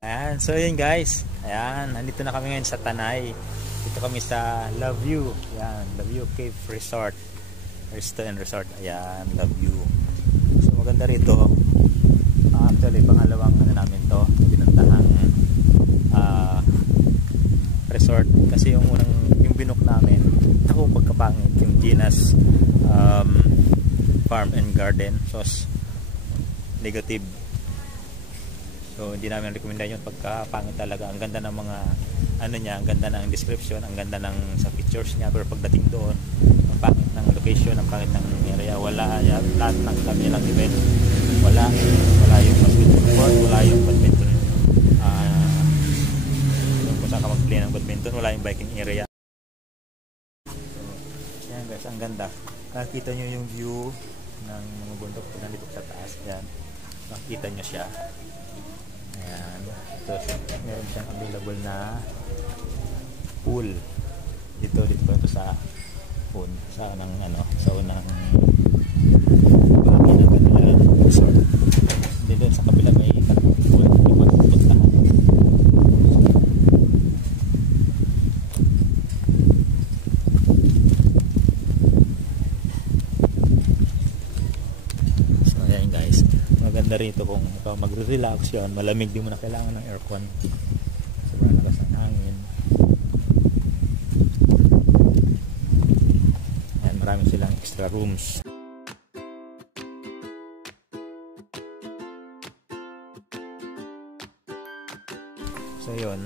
Ayan, so yun guys. Ayan, nandito na kami ngayon sa Tanay. Dito kami sa Love You. Ayan, Love You Cave Resort. Resto and Resort. Ayan, Love You. So maganda rito. Actually, pangalawang ano namin to. Pinuntahan resort. Kasi yung unang, yung binok namin, ako pagkapangit, yung Ginas Farm and Garden. So, negative. So hindi namin recommend yun pagka pangit talaga. Ang ganda ng mga ano niya, ang ganda ng description, ang ganda ng sa pictures niya, pero pagdating doon, ang pangit ng location, ang pangit ng area, wala lahat ng kanilang event. Wala yung badminton court, wala yung badminton kung saan ka mag-play ng badminton, wala yung biking area. So yan guys, ang ganda. Nakikita nyo yung view ng mga bundok nandito sa taas. Yan, makikita nyo siya. Ayan. Ito, meron siyang available na pool dito ito sa pool sa unang resort. Hindi doon sa kabila may pool yung magpupuntahan. So ayan guys, maganda rito kung ikaw magre-relax yun, malamig, di mo na kailangan ng aircon, sobrang lakas ng hangin. Ayan, marami silang extra rooms. So yun,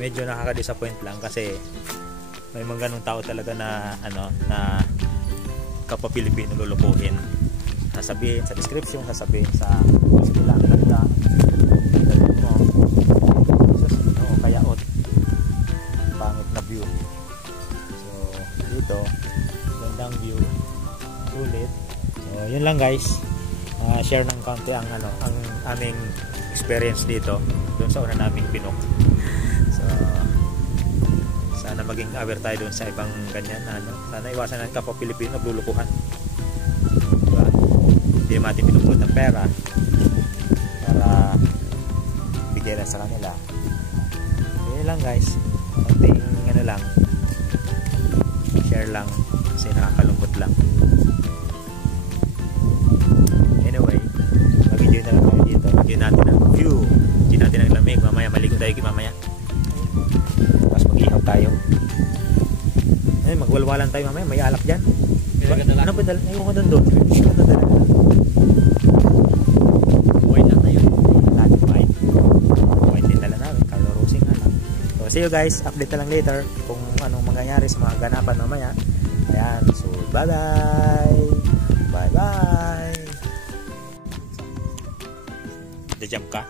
medyo nakaka-disappoint lang kasi may mga ganung tao talaga na na kapwa-Pilipino lulukuhin. Sasabihin sa description, sasabihin sa sila ang ganda mo, kaya pangit na view. So dito gandang view, sulit. So yun lang guys, share ng kaunti ang aming experience dito doon sa una naming binok. So sana maging aware tayo doon sa ibang ganyan sana iwasan natin kapwa Pilipino naglulukuhan. Hindi naman natin pinupulot ng pera para bigay lang sa kanila. Yun lang guys, konting lang, share lang kasi nakakalungkot lang. Anyway, mag-enjoy na lang tayo dito. Enjoy natin ang view, enjoy natin ang lamig. Mamaya maligo tayo mamaya, tapos mag-ihaw tayo. Magwalwalan tayo mamaya, may alak dyan. Ano ba dala? Ayaw ko doon. White lang tayo. White din dala namin. Color rosing nga lang. So see you guys. Update na lang later kung anong mangyayari sa mga ganapan mamaya. Ayan. So bye bye. Bye bye. Jump ka?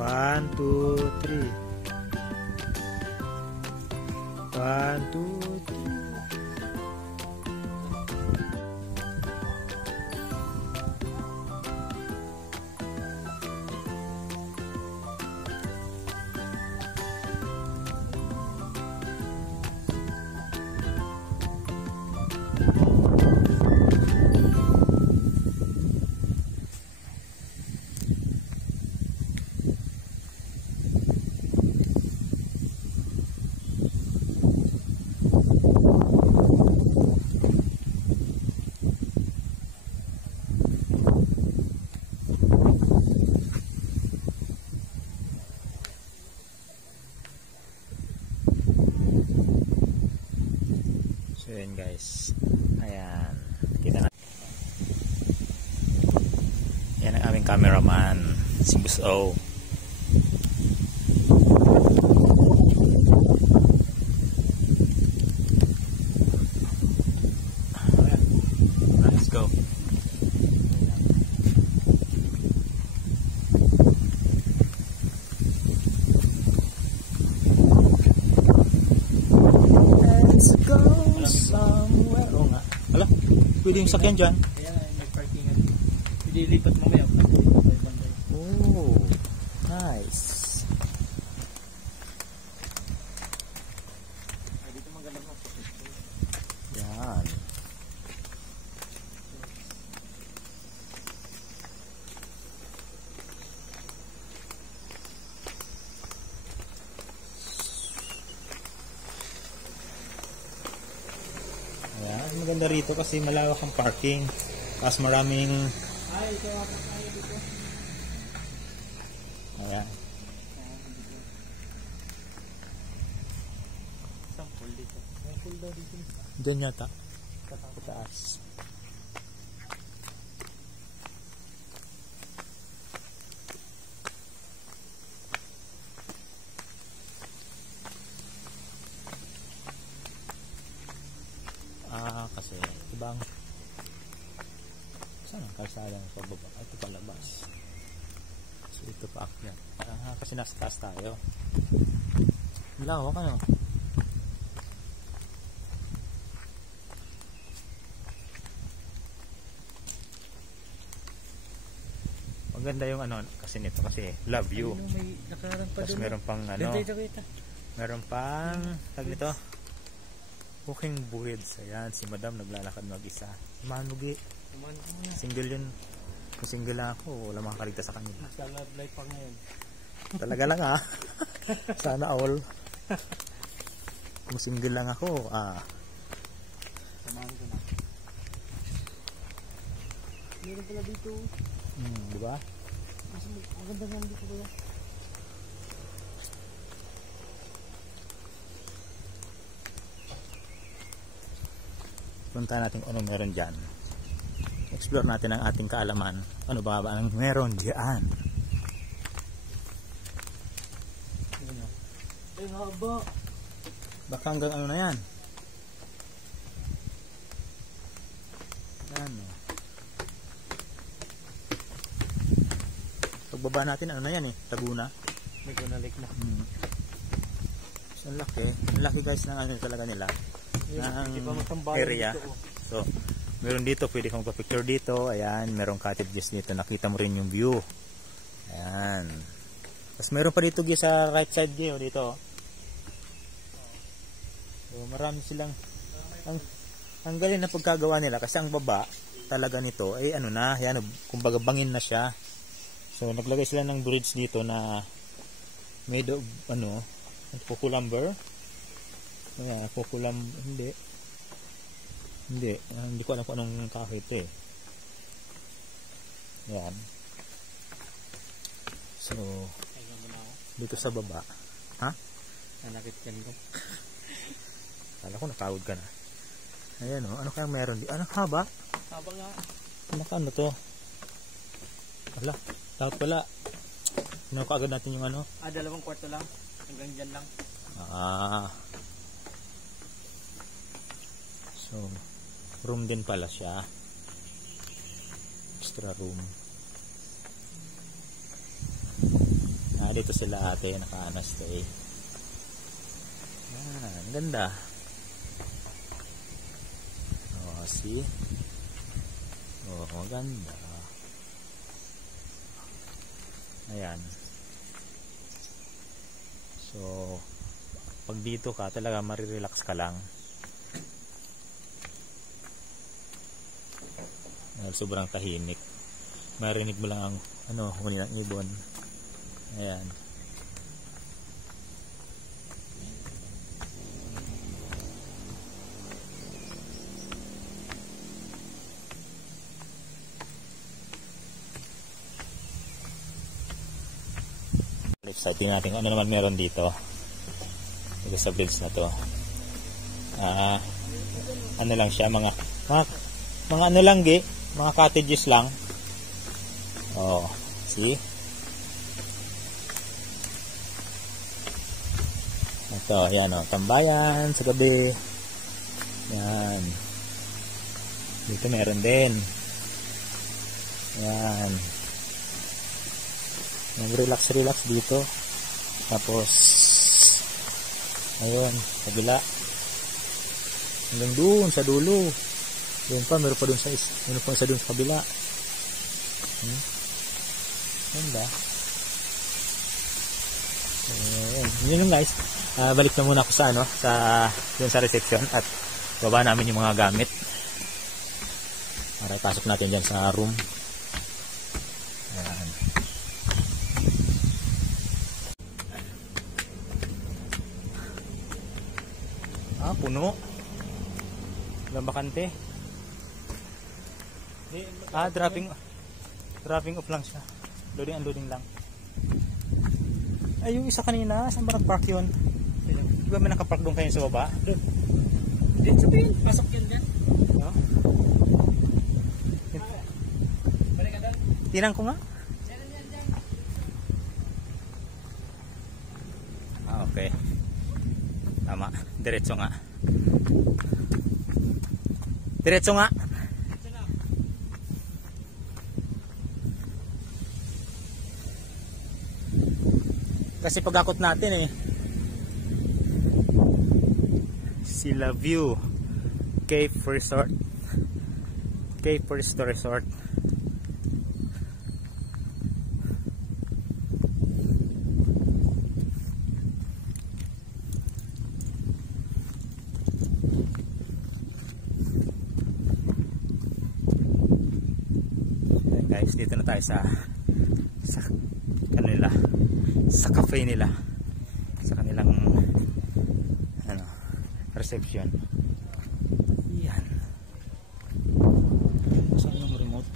One, two, three. 1, 2, 3. So yun guys, ayan, kita na. Yan ang aming cameraman, si Boss O. Let's go. Pwede yung sakyan dyan. Kaya may parkingan. Pwede lipat mamaya. Oh, nice. Dito maganda mo. Yan. maganda rito kasi malawak ang parking. Tapos maraming... Ay, ito ako tayo dito. Ayan. Sample dito. Sample daw dito. Diyan yata. Sa taas. Kasi ibang saan ang kalsada ng pababa? Ito palabas. So ito pa akyat. Kasi nasa taas tayo. Lawak ano? Maganda yung ano kasi nito kasi love you. May nakarang pa Tapos doon. meron pang ano. Meron pang tag nito. Walking buhids. Ayan, si madam naglalakad mag-isa. Manugi. Single yun. Kung single lang ako, wala makakaligtas sa kanila. Sa love life pa ngayon. Talaga lang ah. Sana all. Kung single lang ako, Samahan ko na. Meron pala dito. di ba? Mas maganda nga dito pala. Punta natin kung ano meron dyan. Explore natin ang ating kaalaman. Ano ba ang meron dyan? Ay, haba. Baka hanggang ano na yan? Yan o. Pagbaba natin, ano na yan eh? Laguna. Laguna Lake na. So, ang laki. Ang laki guys ng ano talaga nila. Ng area. So, meron dito, pwede kang magpa-picture dito. Ayan, merong cottages dito. Nakita mo rin yung view. Ayan. Tapos meron pa dito sa right side dito. So, marami silang ang galing na pagkagawa nila kasi ang baba talaga nito ay ano na, yan, kumbaga bangin na siya. So, naglagay sila ng bridge dito na made of ano, cucumber. Ayan, hindi ko alam kung anong kahoy ito eh. Ayan. So, dito sa baba. Ha? Nanakityan ko. Kala ko napagod ka na. Ayan o, ano kayang meron dito? Ano haba? Haba nga. Ano to? Wala, takot pala. Ano ko agad natin yung ano? 2 kwarto lang. Hanggang dyan lang. So, room din pala siya. Extra room. Dito sila ate naka-stay. Ang ganda. See? Maganda. Ayan. So, pag dito ka, talaga marirelax ka lang. Sobrang tahimik. Marinig mo lang ang huni ng ibon. Ayan. Exciting natin ano naman meron dito sa bridge na to. Ano lang siya, mga ano lang mga cottages lang. See? Ito, yan tambayan sa gabi. Yan. Dito meron din. Yan. Mag-relax dito. Tapos ayun, kabila. Hanggang doon sa dulo. Doon pa, meron pa doon sa doon sa kabila. Ganda. Yun lang guys. Balik na muna ako sa doon sa reception at baba namin yung mga gamit. Para pasok natin dyan sa room. Ayan. Puno. Walang bakante. Dropping off lang siya. Loading and loading lang. Ay, yung isa kanina, saan ba nag-park yun? Di ba may nakapark doon kayo sa baba? Doon. Hindi, sabihin, pasok yun dyan. No? Balik ka doon. Tinang ko nga. Okay. Tama. Diretso nga. Diretso nga. Kasi pagakot natin eh. Sila View Cape Resort. Cape Resort. Guys, dito na tayo sa kanila, sa cafe nila, sa kanilang reception. Yan. Saan yung remote?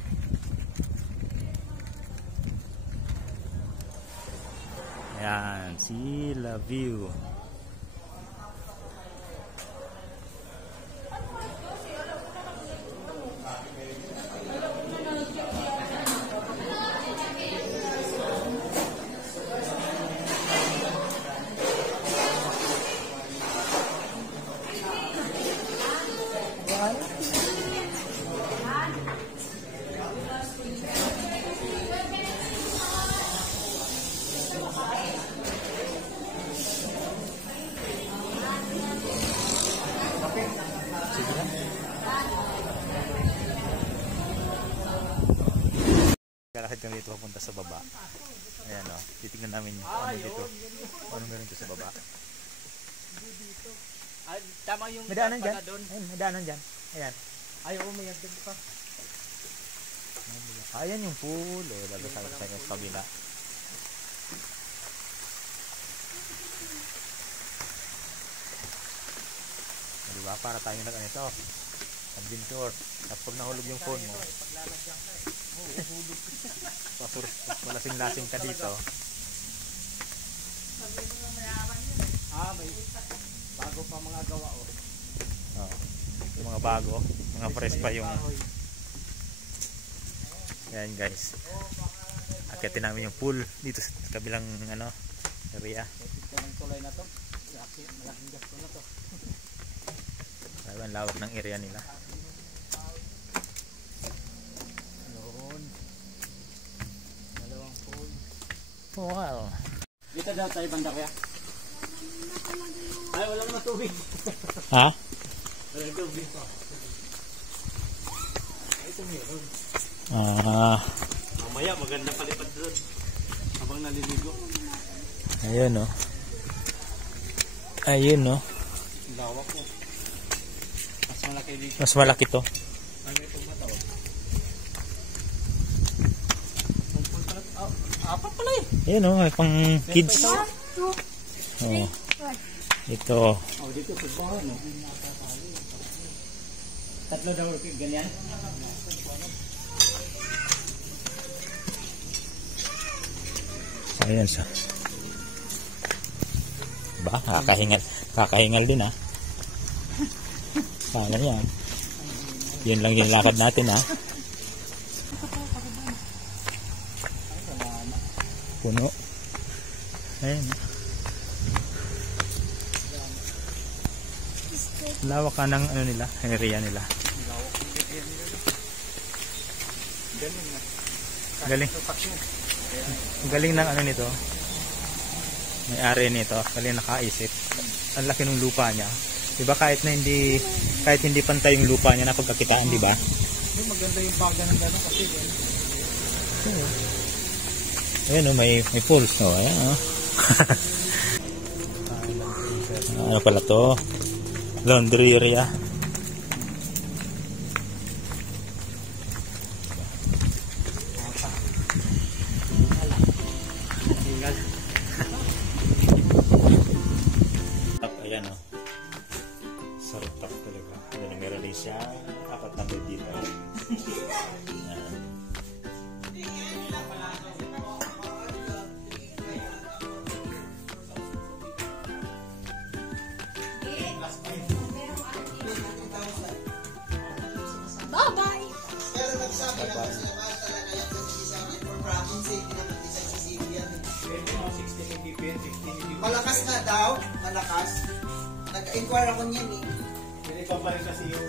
Yan, Sila View. Lalakad kami dito papunta sa baba. Ayan o, titignan namin ano dito. Anong meron dito sa baba. Tama yung May daanan dyan. Ayun, may daanan dyan. Ayan. Ay, oo, may yagdag pa. Ayan yung pool. O, lalasabi sa kabila. Diba? Para tayo nag-anito. Adventure. Tapos pag nahulog yung phone mo, pasur, malasing-lasing ka dito. May bago pa mga gawa oh. Oh, yung mga bago, mga fresh pa yung. Ayan guys. Akitin namin yung pool dito sa kabilang area. Ang tulay na to. Malaking gasto na to. Ang lawak ng area nila. Wow. Dito daw tayo banda kaya? Ay, wala naman tubig. Ha? Wala tubig pa. Ay, tumiron. Mamaya, maganda palipad doon. Habang naliligo. Ayun o. Ayun o. Lawak ko. Mas malaki dito. Mas malaki to. Ay, may itong mata oh. Apat pala eh. Ayun o, may pang kids. Oh. Ito. Oh, dito football no. Tatlo daw ganyan. Ayan sa. Ba, kakahingal din Sana yan. Yun lang yung lakad natin Puno. Ayan. Lawak ka ng nila, area nila. Galing. Galing ng nito. May-ari nito, galing nakaisip. Ang laki ng lupa niya. 'Di ba kahit hindi pantay yung lupa niya na pagkakitaan, 'di ba? Maganda yung baga ng gano'n kasi. Ayun may pools ayan ano pala to? Laundry area. Ayan sa rooftop talaga. Ayan may release siya. apat na bed dito. Yan. Bye-bye! Pero nagsabi na kasi naman talaga yung design for province, pinag-design sa CBN. 16 APPN, 16 Malakas na daw, malakas. Nag-inquire ako niyan eh. Hindi pa pala kasi yung